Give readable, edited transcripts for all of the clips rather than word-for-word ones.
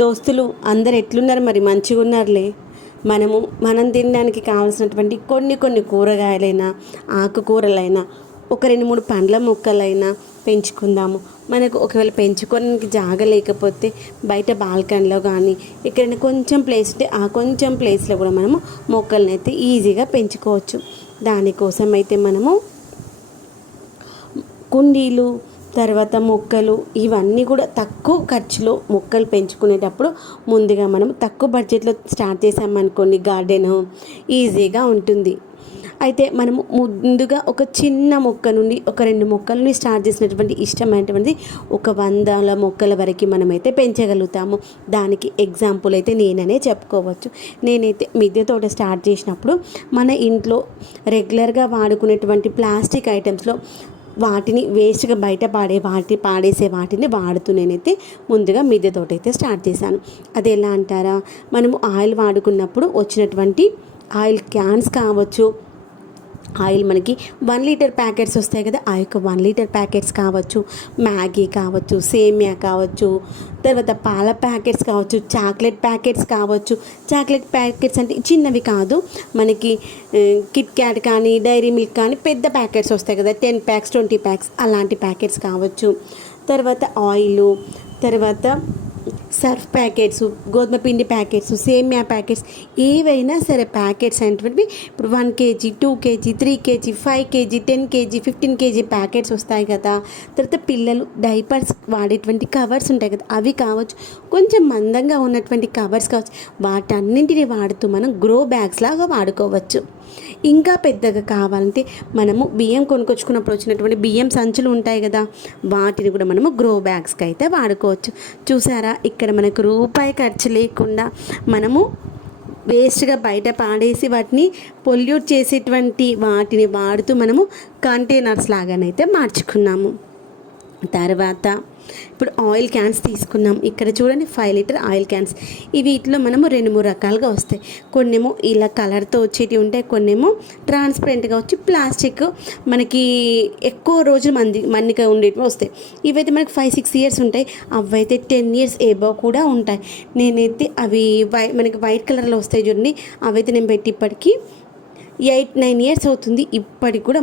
దోస్తులు అందరు ఎట్లున్నారు? మరి మంచిగా ఉన్నారులే. మనం తినడానికి కావాల్సినటువంటి కొన్ని కూరగాయలైనా ఆకుకూరలైనా ఒక 2-3 పండ్ల మొక్కలైనా పెంచుకుందాము. మనకు ఒకవేళ పెంచుకోవడానికి జాగా లేకపోతే బయట బాల్కనీలో కానీ ఎక్కడైనా కొంచెం ప్లేస్ ఉంటే ఆ కొంచెం ప్లేస్లో కూడా మనము మొక్కలను అయితే ఈజీగా పెంచుకోవచ్చు. దానికోసం అయితే మనము కుండీలు, తర్వాత మొక్కలు, ఇవన్నీ కూడా తక్కువ ఖర్చులో మొక్కలు పెంచుకునేటప్పుడు ముందుగా మనం తక్కువ బడ్జెట్లో స్టార్ట్ చేసామనుకోండి గార్డెన్ ఈజీగా ఉంటుంది. అయితే మనము ముందుగా ఒక చిన్న మొక్క నుండి ఒక 2 మొక్కలని స్టార్ట్ చేసినటువంటి ఇష్టమైనటువంటి ఒక 100 మొక్కల వరకు మనమైతే పెంచగలుగుతాము. దానికి ఎగ్జాంపుల్ అయితే నేననే చెప్పుకోవచ్చు. నేనైతే మిద్దె తోట స్టార్ట్ చేసినప్పుడు మన ఇంట్లో రెగ్యులర్గా వాడుకునేటువంటి ప్లాస్టిక్ ఐటమ్స్లో వాటిని వేస్ట్గా బయట పాడేసే వాటిని వాడుతూ నేనైతే ముందుగా మిద్దె తోట అయితే స్టార్ట్ చేశాను. అది ఎలా అంటారా, మనము ఆయిల్ వాడుకున్నప్పుడు వచ్చినటువంటి ఆయిల్ క్యాన్స్ కావచ్చు, ఆయిల్ మనకి 1 లీటర్ ప్యాకెట్స్ వస్తాయి కదా, ఆ యొక్క 1 లీటర్ ప్యాకెట్స్ కావచ్చు, మ్యాగీ కావచ్చు, సేమియా కావచ్చు, తర్వాత పాల ప్యాకెట్స్ కావచ్చు, చాక్లెట్ ప్యాకెట్స్ కావచ్చు. చాక్లెట్ ప్యాకెట్స్ అంటే చిన్నవి కాదు, మనకి కిట్ క్యాట్ కానీ డైరీ మిల్క్ కానీ పెద్ద ప్యాకెట్స్ వస్తాయి కదా, 10 ప్యాక్స్ 20 ప్యాక్స్ అలాంటి ప్యాకెట్స్ కావచ్చు. తర్వాత ఆయిలు, తర్వాత సర్ఫ్ ప్యాకెట్స్, గోధుమ పిండి ప్యాకెట్స్, సేమియా ప్యాకెట్స్, ఏవైనా సరే ప్యాకెట్స్ అనేటువంటివి ఇప్పుడు 1 KG 2 KG 3 KG 5 KG 10 KG 15 KG packets వస్తాయి కదా. తర్వాత పిల్లలు డైపర్స్ వాడేటువంటి కవర్స్ ఉంటాయి కదా, అవి కావచ్చు, కొంచెం మందంగా ఉన్నటువంటి కవర్స్ కావచ్చు. వాటన్నింటిని వాడుతూ మనం గ్రో బ్యాగ్స్ లాగా వాడుకోవచ్చు. ఇంకా పెద్దగా కావాలంటే మనము బియ్యం కొనుక్కొచ్చుకున్నప్పుడు వచ్చినటువంటి బియ్యం సంచులు ఉంటాయి కదా, వాటిని కూడా మనము గ్రో బ్యాగ్స్కి అయితే వాడుకోవచ్చు. చూసారా, ఇక్కడ మనకు రూపాయి ఖర్చు లేకుండా మనము వేస్ట్గా బయట పాడేసి వాటిని పొల్యూట్ చేసేటువంటి వాటిని వాడుతూ మనము కంటైనర్స్ లాగానైతే మార్చుకున్నాము. తర్వాత ఇప్పుడు ఆయిల్ క్యాన్స్ తీసుకున్నాం. ఇక్కడ చూడండి 5 లీటర్ ఆయిల్ క్యాన్స్. వీటిలో మనము 2-3 రకాలుగా వస్తాయి. కొన్నేమో ఇలా కలర్తో వచ్చేటివి ఉంటాయి, కొన్నేమో ట్రాన్స్పరెంట్గా వచ్చి ప్లాస్టిక్ మనకి ఎక్కువ రోజులు మన్నిక ఉండేటివి వస్తాయి. ఇవైతే మనకి 5-6 ఇయర్స్ ఉంటాయి, అవైతే 10 ఇయర్స్ ఎబోవ్ కూడా ఉంటాయి. నేనైతే అవి మనకి వైట్ కలర్లో వస్తాయి చూడండి, అవైతే నేను పెట్టి ఇప్పటికీ 8-9 ఇయర్స్ అవుతుంది. ఇప్పటికి కూడా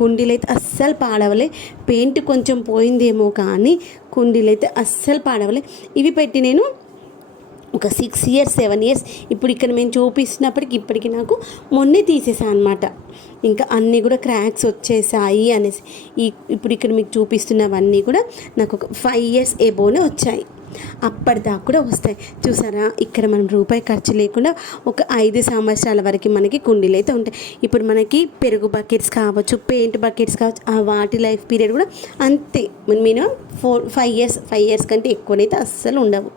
కుండీలు అయితే అస్సలు పాడవలే. పెయింట్ కొంచెం పోయిందేమో కానీ కుండీలు అయితే అస్సలు పాడవలే. ఇవి పెట్టి నేను ఒక 6 ఇయర్స్ 7 ఇయర్స్ ఇప్పుడు ఇక్కడ మేము చూపిస్తున్నప్పటికి ఇప్పటికి నాకు మొన్నే తీసేసాను అనమాట. ఇంకా అన్నీ కూడా క్రాక్స్ వచ్చేసాయి అనేసి ఇప్పుడు ఇక్కడ మీకు చూపిస్తున్నవన్నీ కూడా నాకు ఒక 5 ఇయర్స్ ఎబోనే వచ్చాయి. అప్పటిదాకా కూడా వస్తాయి. చూసారా, ఇక్కడ మనం రూపాయి ఖర్చు లేకుండా ఒక 5 సంవత్సరాల వరకు మనకి కుండీలు అయితే ఉంటాయి. ఇప్పుడు మనకి పెరుగు బకెట్స్ కావచ్చు, పెయింట్ బకెట్స్ కావచ్చు, ఆ వాటి లైఫ్ పీరియడ్ కూడా అంతే, మినిమం 5 ఇయర్స్ కంటే ఎక్కువనైతే అస్సలు ఉండవు.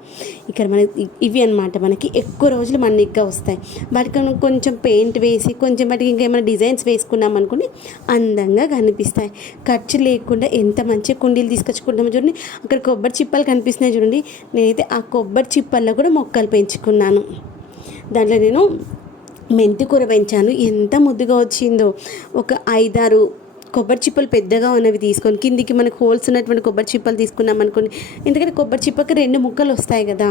ఇక్కడ మనకి ఇవి అనమాట మనకి ఎక్కువ రోజులు మన్నిగ్గా వస్తాయి. వాటికి కొంచెం పెయింట్ వేసి కొంచెం వాటికి ఇంకేమైనా డిజైన్స్ వేసుకున్నాం అనుకుని అందంగా కనిపిస్తాయి. ఖర్చు లేకుండా ఎంత మంచి కుండీలు తీసుకొచ్చుకుంటామో చూడండి. అక్కడ కొబ్బరి చిప్పలు కనిపిస్తున్నాయి చూడండి, నేనైతే ఆ కొబ్బరి చిప్పల్లో కూడా మొక్కలు పెంచుకున్నాను. దాంట్లో నేను మెంతి కూర పెంచాను, ఎంత ముద్దుగా వచ్చిందో. ఒక 5-6 కొబ్బరి చిప్పలు పెద్దగా ఉన్నవి తీసుకొని కిందికి మనకు హోల్స్ ఉన్నటువంటి కొబ్బరి చిప్పలు తీసుకున్నాం అనుకోండి. ఎందుకంటే కొబ్బరి చిప్పకి 2 ముక్కలు వస్తాయి కదా,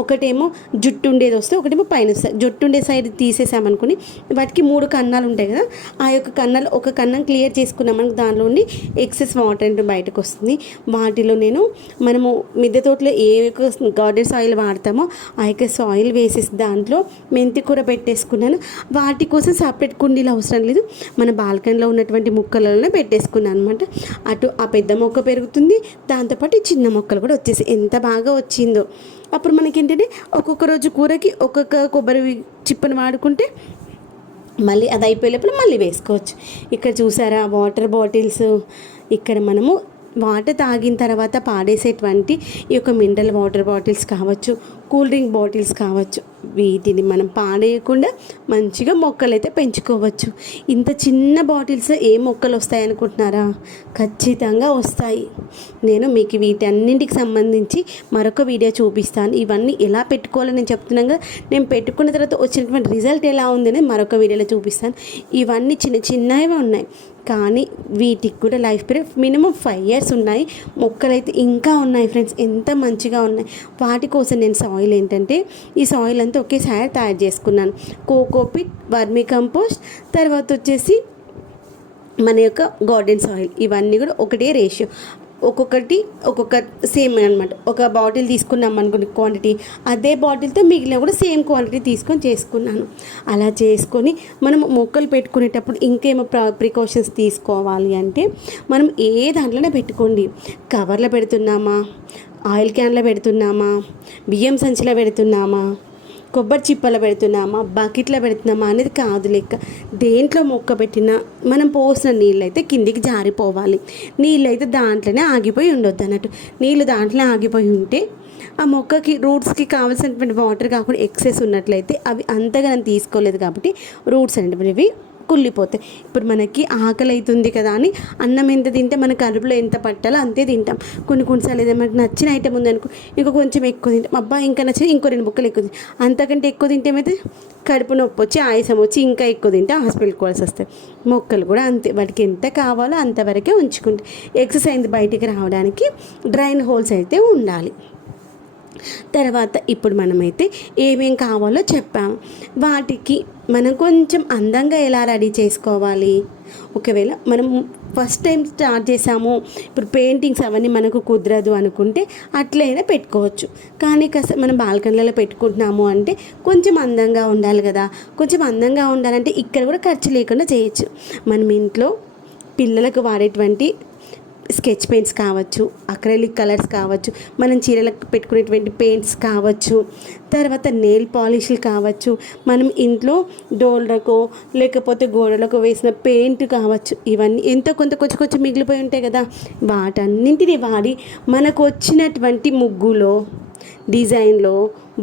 ఒకటేమో జుట్టు ఉండేది వస్తే ఒకటేమో పైన వస్తాయి. జుట్టు ఉండే సైడ్ తీసేసామనుకుని వాటికి 3 కన్నాలు ఉంటాయి కదా, ఆ యొక్క కన్నాలు ఒక కన్నం క్లియర్ చేసుకున్నామని దానిలో ఉండి ఎక్సెస్ వాటర్ అంటే బయటకు వస్తుంది. వాటిలో మనము మిద్దె తోటలో ఏ గార్డెన్ సాయిల్ వాడతామో ఆ యొక్క సాయిల్ వేసేసి దాంట్లో మెంతి కూర పెట్టేసుకున్నాను. వాటి కోసం సపరేట్ కుండీలు అవసరం లేదు, మన బాల్కనీలో ఉన్నటువంటి ముక్కలలో పెట్టేసుకున్నాను అనమాట. అటు ఆ పెద్ద మొక్క పెరుగుతుంది, దాంతోపాటు చిన్న మొక్కలు కూడా వచ్చేసి ఎంత బాగా వచ్చిందో. అప్పుడు మనకి ఏంటంటే ఒక్కొక్క రోజు కూరకి ఒక్కొక్క కొబ్బరి చిప్పను వాడుకుంటే మళ్ళీ అది అయిపోయేటప్పుడు మళ్ళీ వేసుకోవచ్చు. ఇక్కడ చూసారా వాటర్ బాటిల్స్, ఇక్కడ మనము వాటర్ తాగిన తర్వాత పాడేసేటువంటి ఈ యొక్క మినరల్ వాటర్ బాటిల్స్ కావచ్చు, కూల్ డ్రింక్ బాటిల్స్ కావచ్చు, వీటిని మనం పాడేయకుండా మంచిగా మొక్కలు అయితే పెంచుకోవచ్చు. ఇంత చిన్న బాటిల్స్ ఏ మొక్కలు వస్తాయి అనుకుంటున్నారా? ఖచ్చితంగా వస్తాయి. నేను మీకు వీటన్నింటికి సంబంధించి మరొక వీడియో చూపిస్తాను. ఇవన్నీ ఎలా పెట్టుకోవాలని నేను చెప్తున్నాను కదా, నేను పెట్టుకున్న తర్వాత వచ్చినటువంటి రిజల్ట్ ఎలా ఉందని మరొక వీడియోలో చూపిస్తాను. ఇవన్నీ చిన్నవి ఉన్నాయి, కానీ వీటికి కూడా లైఫ్ పీరియడ్ మినిమం 5 years ఉన్నాయి. మొక్కలైతే ఇంకా ఉన్నాయి ఫ్రెండ్స్, ఎంత మంచిగా ఉన్నాయి. వాటి కోసం నేను సాయిల్ ఏంటంటే ఈ సాయిల్ అంతా ఒకేసారి తయారు చేసుకున్నాను. కోకోపిట్, వర్మీ కంపోస్ట్, తర్వాత వచ్చేసి మన యొక్క గార్డెన్ సాయిల్, ఇవన్నీ కూడా ఒకటే రేషియో, ఒక్కొక్క సేమ్ అనమాట. ఒక బాటిల్ తీసుకున్నాం అనుకున్న క్వాంటిటీ, అదే బాటిల్తో మిగిలిన కూడా సేమ్ క్వాంటిటీ తీసుకొని చేసుకున్నాను. అలా చేసుకొని మనం మొక్కలు పెట్టుకునేటప్పుడు ఇంకేమో ప్రికాషన్స్ తీసుకోవాలి అంటే మనం ఏ దాంట్లోనే పెట్టుకోండి. కవర్లో పెడుతున్నామా, ఆయిల్ క్యాన్లో పెడుతున్నామా, బియ్యం సంచిలో పెడుతున్నామా, కొబ్బరి చిప్పలో పెడుతున్నామా, బకెట్లో పెడుతున్నామా అనేది కాదు లెక్క. దేంట్లో మొక్క పెట్టినా మనం పోసిన నీళ్ళు అయితే కిందికి జారిపోవాలి. నీళ్ళు అయితే దాంట్లోనే ఆగిపోయి ఉండొద్దు అన్నట్టు. నీళ్ళు దాంట్లోనే ఆగిపోయి ఉంటే ఆ మొక్కకి రూట్స్కి కావాల్సినటువంటి వాటర్ కాకుండా ఎక్సెస్ ఉన్నట్లయితే అవి అంతగా తీసుకోలేదు కాబట్టి రూట్స్ అనేటివి కుళ్ళిపోతాయి. ఇప్పుడు మనకి ఆకలి అవుతుంది కదా అని అన్నం ఎంత తింటే మన కడుపులో ఎంత పట్టాలో అంతే తింటాం. కొన్నిసార్లు ఏదైనా మనకు నచ్చిన ఐటమ్ ఉందనుకో ఇంకో కొంచెం ఎక్కువ తింటాం, అబ్బా ఇంకా నచ్చిన ఇంకో 2 ముక్కలు ఎక్కువ తింటాం. అంతకంటే ఎక్కువ తింటే ఏమైతే కడుపు నొప్పి వచ్చి ఆయాసం వచ్చి ఇంకా ఎక్కువ తింటే హాస్పిటల్కి పోవాల్సి వస్తాయి. మొక్కలు కూడా అంతే, వాటికి ఎంత కావాలో అంతవరకే ఉంచుకుంటాయి. ఎక్సర్సైజ్ బయటికి రావడానికి డ్రైన్ హోల్స్ అయితే ఉండాలి. తర్వాత ఇప్పుడు మనమైతే ఏమేం కావాలో చెప్పాము. వాటికి మనం కొంచెం అందంగా ఎలా రెడీ చేసుకోవాలి. ఒకవేళ మనం ఫస్ట్ టైం స్టార్ట్ చేసాము, ఇప్పుడు పెయింటింగ్స్ అవన్నీ మనకు కుదరదు అనుకుంటే అట్లయినా పెట్టుకోవచ్చు. కానీ మనం బాల్కనీలలో పెట్టుకుంటున్నాము అంటే కొంచెం అందంగా ఉండాలి కదా. కొంచెం అందంగా ఉండాలంటే ఇక్కడ కూడా ఖర్చు లేకుండా చేయొచ్చు. మనం ఇంట్లో పిల్లలకు వాడేటువంటి స్కెచ్ పెయింట్స్ కావచ్చు, అక్రైలిక్ కలర్స్ కావచ్చు, మనం చీరలకు పెట్టుకునేటువంటి పెయింట్స్ కావచ్చు, తర్వాత నెయిల్ పాలిష్లు కావచ్చు, మనం ఇంట్లో డోర్లకు లేకపోతే గోడలకు వేసిన పెయింట్ కావచ్చు, ఇవన్నీ ఎంతో కొంత కొంచెం మిగిలిపోయి ఉంటాయి కదా. వాటన్నింటిని వాడి మనకు వచ్చినటువంటి ముగ్గులో, డిజైన్లో,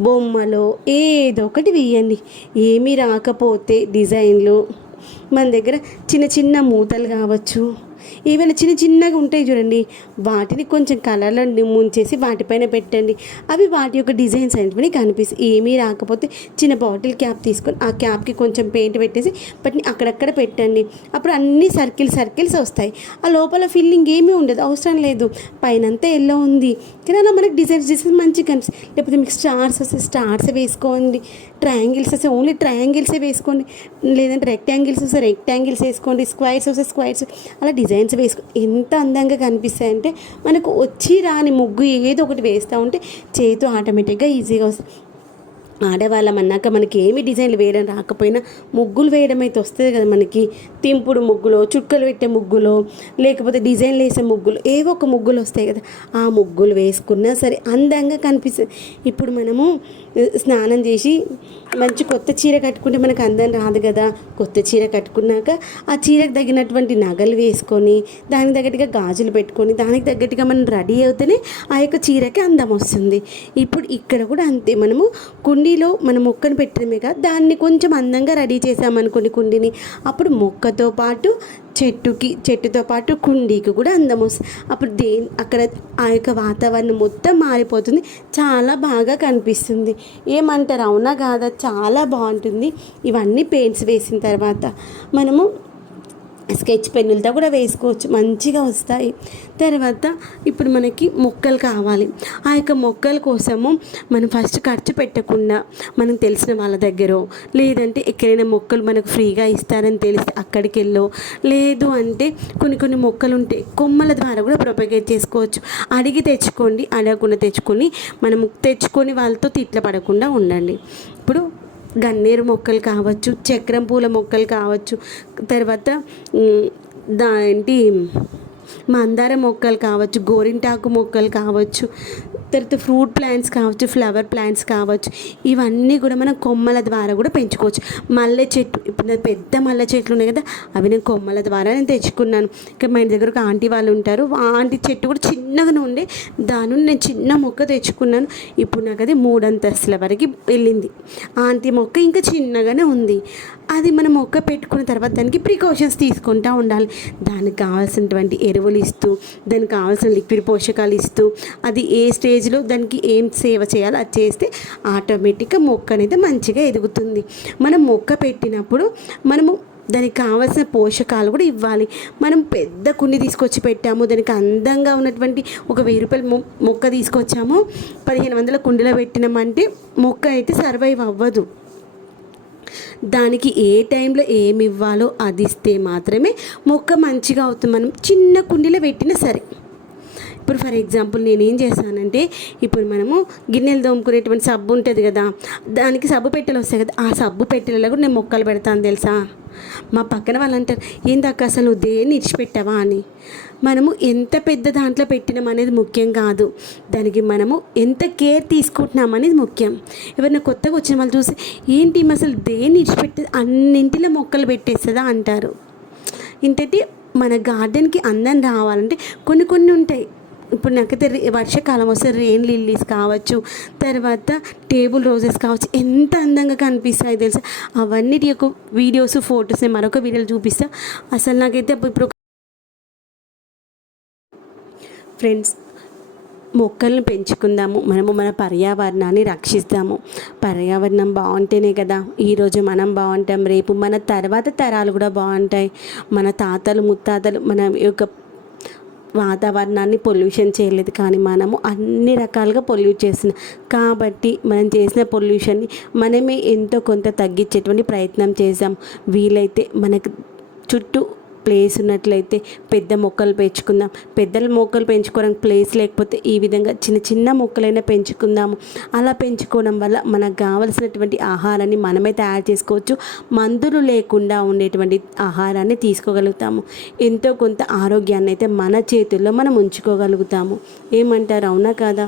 బొమ్మలో ఏదో ఒకటి వేయండి. ఏమీ రాకపోతే డిజైన్లు మన దగ్గర చిన్న చిన్న మూతలు కావచ్చు, ఏవైనా చిన్నగా ఉంటాయి చూడండి, వాటిని కొంచెం కలర్లో ముంచేసి వాటిపైన పెట్టండి. అవి వాటి యొక్క డిజైన్స్ అనేవి కనిపిస్తాయి. ఏమీ రాకపోతే చిన్న బాటిల్ క్యాప్ తీసుకొని ఆ క్యాప్కి కొంచెం పెయింట్ పెట్టేసి వాటిని అక్కడక్కడ పెట్టండి. అప్పుడు అన్ని సర్కిల్స్ వస్తాయి. ఆ లోపల ఫిల్లింగ్ ఏమీ ఉండదు, అవసరం లేదు. పైనంతా ఎల్లో ఉంది కానీ అలా మనకి డిజైన్స్ మంచిగా కనిపిస్తుంది. లేకపోతే మీకు స్టార్స్ వస్తే స్టార్స్ వేసుకోండి, ట్రయాంగిల్స్ వస్తే ఓన్లీ ట్రయాంగిల్సే వేసుకోండి, లేదంటే రెక్టాంగిల్స్ వస్తే రెక్టాంగిల్స్ వేసుకోండి, స్క్వైర్స్ వస్తే స్క్వైర్స్, అలా డిజైన్స్ వేసుకో. ఎంత అందంగా కనిపిస్తాయంటే మనకు వచ్చి రాని ముగ్గు ఏదో ఒకటి వేస్తూ ఉంటే చేతితో ఆటోమేటిక్గా ఈజీగా వస్తుంది. ఆడవాళ్ళం అన్నాక మనకి ఏమి డిజైన్లు వేయడం రాకపోయినా ముగ్గులు వేయడం అయితే వస్తుంది కదా. మనకి తింపుడు ముగ్గులో, చుక్కలు పెట్టే ముగ్గులో, లేకపోతే డిజైన్లు వేసే ముగ్గులు, ఏవో ఒక ముగ్గులు వస్తాయి కదా. ఆ ముగ్గులు వేసుకున్నా సరే అందంగా కనిపిస్తుంది. ఇప్పుడు మనము స్నానం చేసి మంచి కొత్త చీర కట్టుకుంటే మనకు అందం రాదు కదా. కొత్త చీర కట్టుకున్నాక ఆ చీరకు తగినటువంటి నగలు వేసుకొని, దానికి తగ్గట్టుగా గాజులు పెట్టుకొని, దానికి తగ్గట్టుగా మనం రెడీ అవుతేనే ఆ యొక్క చీరకి అందం వస్తుంది. ఇప్పుడు ఇక్కడ కూడా అంతే, మనము కుండీలో మనం మొక్కను పెట్టడమే కదా, దాన్ని కొంచెం అందంగా రెడీ చేసామనుకోండి కుండీని, అప్పుడు మొక్కతో పాటు చెట్టుతో పాటు కుండీకి కూడా అందం వస్తుంది. అప్పుడు అక్కడ ఆ యొక్క వాతావరణం మొత్తం మారిపోతుంది, చాలా బాగా కనిపిస్తుంది. ఏమంటారు, అవునా కాదా? చాలా బాగుంటుంది. ఇవన్నీ పెయింట్స్ వేసిన తర్వాత మనము స్కెచ్ పెన్నులతో కూడా వేసుకోవచ్చు, మంచిగా వస్తాయి. తర్వాత ఇప్పుడు మనకి మొక్కలు కావాలి. ఆ యొక్క మొక్కల కోసము మనం ఫస్ట్ ఖర్చు పెట్టకుండా మనం తెలిసిన వాళ్ళ దగ్గర, లేదంటే ఎక్కడైనా మొక్కలు మనకు ఫ్రీగా ఇస్తారని తెలిస్తే అక్కడికి వెళ్ళో, లేదు అంటే కొన్ని మొక్కలు ఉంటాయి కొమ్మల ద్వారా కూడా ప్రొపగేట్ చేసుకోవచ్చు. అడిగి తెచ్చుకోండి, అడగకుండా తెచ్చుకొని వాళ్ళతో తిట్ల పడకుండా ఉండండి. ఇప్పుడు గన్నేరు మొక్కలు కావచ్చు, చక్రం పూల మొక్కలు కావచ్చు, తర్వాత ఏంటి మందార మొక్కలు కావచ్చు, గోరింటాకు మొక్కలు కావచ్చు, తర్వాత ఫ్రూట్ ప్లాంట్స్ కావచ్చు, ఫ్లవర్ ప్లాంట్స్ కావచ్చు, ఇవన్నీ కూడా మనం కొమ్మల ద్వారా కూడా పెంచుకోవచ్చు. మల్లె చెట్టు, ఇప్పుడు నాకు పెద్ద మల్లె చెట్లు ఉన్నాయి కదా, అవి నేను కొమ్మల ద్వారా తెచ్చుకున్నాను. ఇంకా మా ఇంటి దగ్గర ఒక ఆంటీ వాళ్ళు ఉంటారు, ఆ ఆంటీ చెట్టు కూడా చిన్నగానే ఉండే, దాని నేను చిన్న మొక్క తెచ్చుకున్నాను. ఇప్పుడు నాకు అది 3 అంతస్తుల వరకు వెళ్ళింది. ఆంటీ మొక్క ఇంకా చిన్నగానే ఉంది. అది మనం మొక్క పెట్టుకున్న తర్వాత దానికి ప్రికాషన్స్ తీసుకుంటూ ఉండాలి. దానికి కావాల్సినటువంటి ఎరువులు ఇస్తూ, దానికి కావాల్సిన లిక్విడ్ పోషకాలు ఇస్తూ, అది ఏ స్టేజ్లో దానికి ఏం సేవ చేయాలో అది చేస్తే ఆటోమేటిక్గా మొక్క అనేది మంచిగా ఎదుగుతుంది. మనం మొక్క పెట్టినప్పుడు మనము దానికి కావాల్సిన పోషకాలు కూడా ఇవ్వాలి. మనం పెద్ద కుండి తీసుకొచ్చి పెట్టాము, దానికి అందంగా ఉన్నటువంటి ఒక 1000 రూపాయల మొక్క తీసుకొచ్చాము, 1500 కుండీలో పెట్టినామంటే మొక్క అయితే సర్వైవ్ అవ్వదు. దానికి ఏ టైంలో ఏమి ఇవ్వాలో అది ఇస్తే మాత్రమే మొక్క మంచిగా అవుతుంది. మనం చిన్న కుండీలో పెట్టినా సరే. ఇప్పుడు ఫర్ ఎగ్జాంపుల్ నేనేం చేస్తానంటే, ఇప్పుడు మనము గిన్నెలు తోముకునేటువంటి సబ్బు ఉంటుంది కదా, దానికి సబ్బు పెట్టెలు వస్తాయి కదా, ఆ సబ్బు పెట్టెలలో కూడా నేను మొక్కలు పెడతాను తెలుసా. మా పక్కన వాళ్ళు అంటారు, ఏందక్క అసలు నువ్వు దేన్ని ఇడిచిపెట్టావా అని. మనము ఎంత పెద్ద దాంట్లో పెట్టినాం అనేది ముఖ్యం కాదు, దానికి మనము ఎంత కేర్ తీసుకుంటున్నాం అనేది ముఖ్యం. ఎవరైనా కొత్తగా వచ్చిన వాళ్ళు చూసి, ఏంటి అసలు దేన్ని ఇడిచిపెట్టి అన్నింటిలో మొక్కలు పెట్టేస్తుందా అంటారు. ఇంతటి మన గార్డెన్కి అందం రావాలంటే కొన్ని కొన్ని ఉంటాయి. ఇప్పుడు నాకైతే వర్షాకాలం వస్తే రెయిన్ లిల్లీస్ కావచ్చు, తర్వాత టేబుల్ రోజెస్ కావచ్చు, ఎంత అందంగా కనిపిస్తాయి తెలుసా. అవన్నిటి యొక్క వీడియోస్ ఫొటోస్ నేను మరొక వీడియోలు చూపిస్తా. అసలు నాకైతే ఇప్పుడు ఫ్రెండ్స్, మొక్కలను పెంచుకుందాము, మనము మన పర్యావరణాన్ని రక్షిస్తాము. పర్యావరణం బాగుంటేనే కదా ఈరోజు మనం బాగుంటాం, రేపు మన తర్వాత తరాలు కూడా బాగుంటాయి. మన తాతలు ముత్తాతలు మన యొక్క వాతావరణాన్ని పొల్యూషన్ చేయలేదు, కానీ మనము అన్ని రకాలుగా పొల్యూట్ చేస్తున్నాం. కాబట్టి మనం చేసిన పొల్యూషన్ని మనమే ఎంతో కొంత తగ్గించేటువంటి ప్రయత్నం చేసాం. వీలైతే మనకు చుట్టూ ప్లేస్ ఉన్నట్లయితే పెద్ద మొక్కలు పెంచుకుందాం. పెద్ద మొక్కలు పెంచుకోవడానికి ప్లేస్ లేకపోతే ఈ విధంగా చిన్న చిన్న మొక్కలైనా పెంచుకుందాము. అలా పెంచుకోవడం వల్ల మనకు కావలసినటువంటి ఆహారాన్ని మనమే తయారు చేసుకోవచ్చు. మందులు లేకుండా ఉండేటువంటి ఆహారాన్ని తీసుకోగలుగుతాము. ఎంతో కొంత ఆరోగ్యాన్ని అయితే మన చేతుల్లో మనం ఉంచుకోగలుగుతాము. ఏమంటారు, అవునా కాదా?